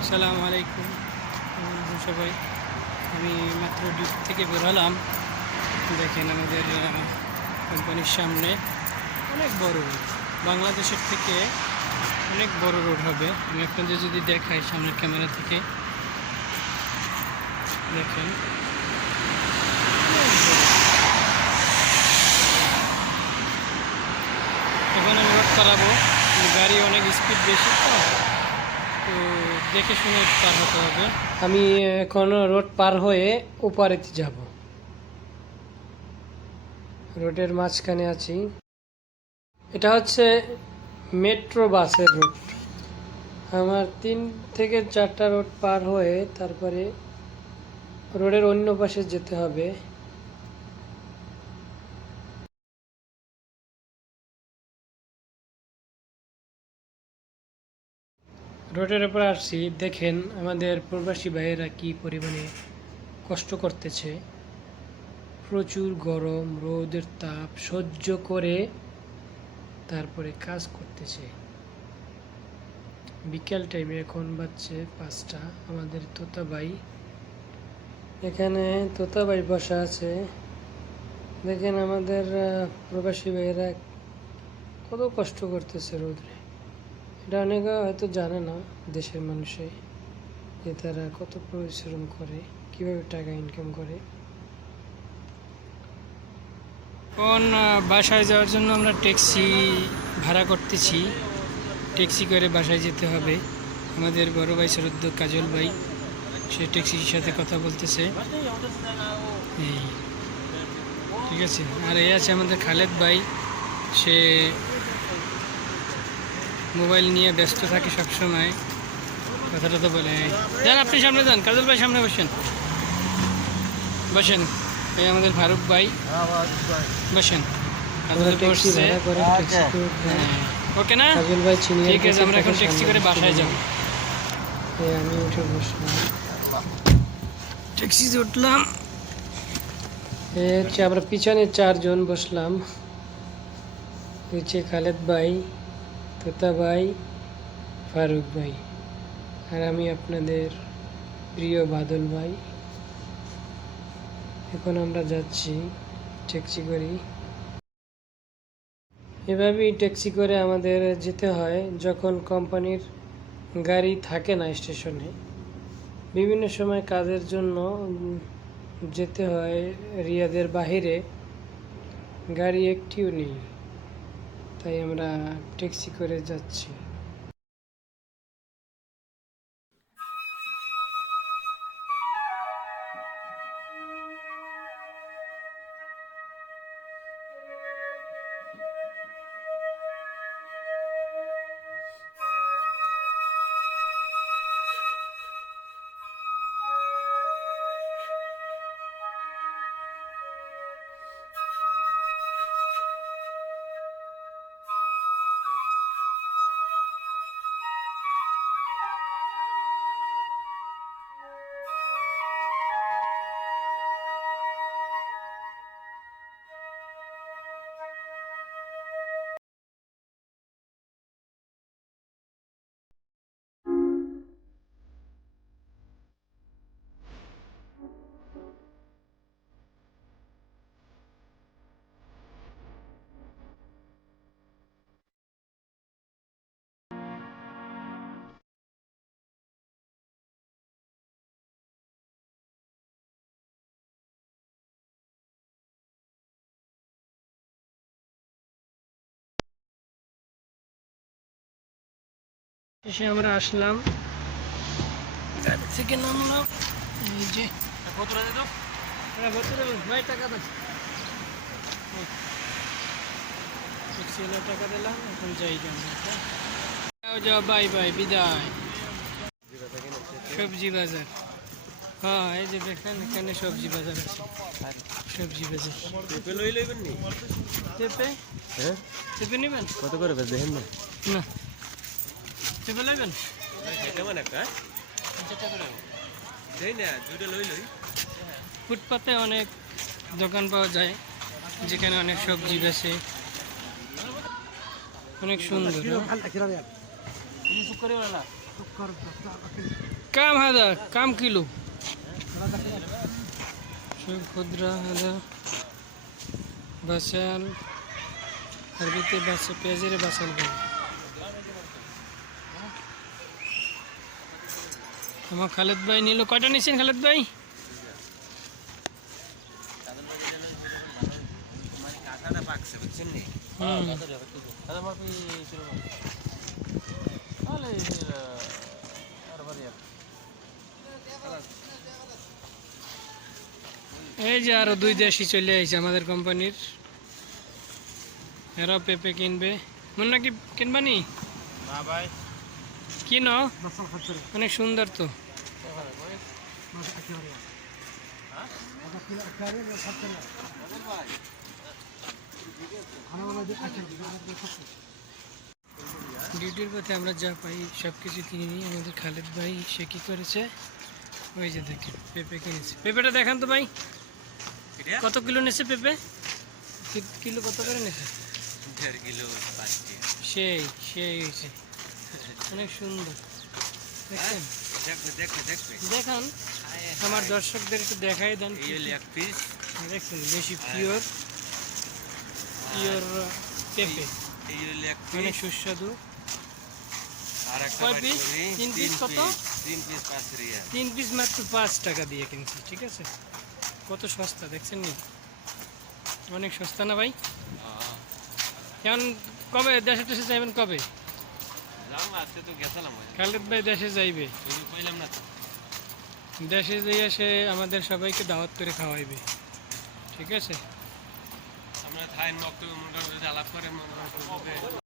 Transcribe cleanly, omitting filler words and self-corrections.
আসসালামু আলাইকুম সবাই। আমি মাত্র ডিউটি থেকে বেরোলাম। দেখেন আমাদের কোম্পানির সামনে অনেক বড় রোড, বাংলাদেশের থেকে অনেক বড় রোড হবে। আমি আপনাদের যদি দেখাই সামনের ক্যামেরা থেকে, দেখেন এখন আমি রোড পালাবো, গাড়ি অনেক স্পিড বেশি, তো দেখে শুনে পার হতে হবে। আমি এখন রোড পার হয়ে ওপারেতে যাব, রোডের মাঝখানে আছি। এটা হচ্ছে মেট্রো বাসের রুট। আমার 3 থেকে 4টা রোড পার হয়ে তারপরে রোডের অন্য পাশে যেতে হবে। রোডের উপর আসছি, দেখেন আমাদের প্রবাসী ভাইয়েরা কি পরিমাণে কষ্ট করতেছে। প্রচুর গরম, রোদের তাপ সহ্য করে তারপরে কাজ করতেছে। বিকেল টাইমে, এখন বাজছে 5টা। আমাদের তোতা ভাই, এখানে তোতা ভাই বসা আছে। দেখেন আমাদের প্রবাসী ভাইয়েরা কত কষ্ট করতেছে রোদে। এটা অনেকে হয়তো জানে না দেশের মানুষে, যে তারা কত পরিশ্রম করে, কিভাবে টাকা ইনকাম করে। কোন বাসায় যাওয়ার জন্য আমরা ট্যাক্সি ভাড়া করতেছি। ট্যাক্সি করে বাসায় যেতে হবে। আমাদের বড় ভাই সরদ্দ কাজল ভাই, সে ট্যাক্সির সাথে কথা বলতেছে। এই ঠিক আছে। আর এই আছে আমাদের খালেদ ভাই, সে মোবাইল নিয়ে ব্যস্ত থাকে সবসময়, কথাটা তো বলে। যান আপনি সামনে যান, কাজল ভাই সামনে বসেন, বসেন। এই আমাদের ফারুক ভাই, বসেন। ওকে না, ঠিক আছে। আমরা এখন ট্যাক্সি করে বাসায় যাব। আমি উঠে বসলাম, ট্যাক্সিতে উঠলাম। হচ্ছে আমরা পিছনে 4 জন বসলাম। হচ্ছে খালেদ ভাই, তোতা ভাই, ফারুক ভাই, আর আমি আপনাদের প্রিয় বাদল ভাই। এখন আমরা যাচ্ছি ট্যাক্সি করি। এভাবেই ট্যাক্সি করে আমাদের যেতে হয় যখন কোম্পানির গাড়ি থাকে না স্টেশনে। বিভিন্ন সময় কাজের জন্য যেতে হয় রিয়াদের বাহিরে, গাড়ি একটিও নেই, তাই আমরা ট্যাক্সি করে যাচ্ছি। এসে আমরা আসলাম, গাড়ি থেকে নামলাম। এই যে ভাই টাকা দেন, টাকা দিলাম। এখন যাই যাও, বাই বাই, বিদায়। সবজি বাজার, হ্যাঁ এই যে দেখেন এখানে সবজি বাজার আছে। সবজি বাজার পেঁপে লই লইবেন নি? পেঁপে, হ্যাঁ পেঁপে নেবেন? কত করে দেখেন না? না পেঁপে লইবেন? কেমন একটা ফুটপাতে অনেক দোকান পাওয়া যায় যেখানে অনেক সবজি বেচে, অনেক সুন্দর। كم هذا؟ كم كيلو؟ شوف خضرة هذا بصل عربيতে বাসে পেঁয়াজের বাসল বলে আমার খালেদ ভাই নিল কয়টা নিছেন খালেদ ভাই কাঁচাটা পাকছে বুঝছেন নি কাঁচা মাপি শুরু করুন তাহলে আর বাড়ি এই যে আরো দুই দেশি চলে আইছে আমাদের কোম্পানির এরা পেঁপে কিনবে মুন্না কি কিনবানি না ভাই কিনো অনেক সুন্দর তো ডিউটির পথে আমরা যা পাই সব কিছু কিনে নিই আমাদের খালেদ ভাই সে কি করেছে ওই যে দেখেন পেঁপে কিনেছে পেঁপেটা দেখান তো ভাই কত কিলো নেছে পেঁপে কিলো কত করে নেছে 1.5 কিলো 5 টাকা সেই সেই হয়েছে অনেক সুন্দর দেখছেন দেখান আমার দর্শকদের একটু দেখাই দেন এই হলো এক পিস দেখছেন বেশি পিওর পেঁপে এই হলো এক অনেক পিস সুস্বাদু আর একটা কয় বাটি পিস? করি 3 পিস কত? 3 পিস 5 রিয়াল 3 পিস মাত্র 5 টাকা দিয়ে কিনছি ঠিক আছে কত সস্তা দেখছেন নি অনেক সস্তা না ভাই এখন কবে দেশে টেসে যাবেন কবে যাও আজকে তো গেছিলাম খালেদ ভাই দেশে যাইবে কিন্তু কইলাম না তো দেশে যেয়ে সে আমাদের সবাইকে দাওয়াত করে খাওয়াইবে ঠিক আছে আমরা থাইন মক্তব্য মনে করেন যদি আলাপ করে মনে করেন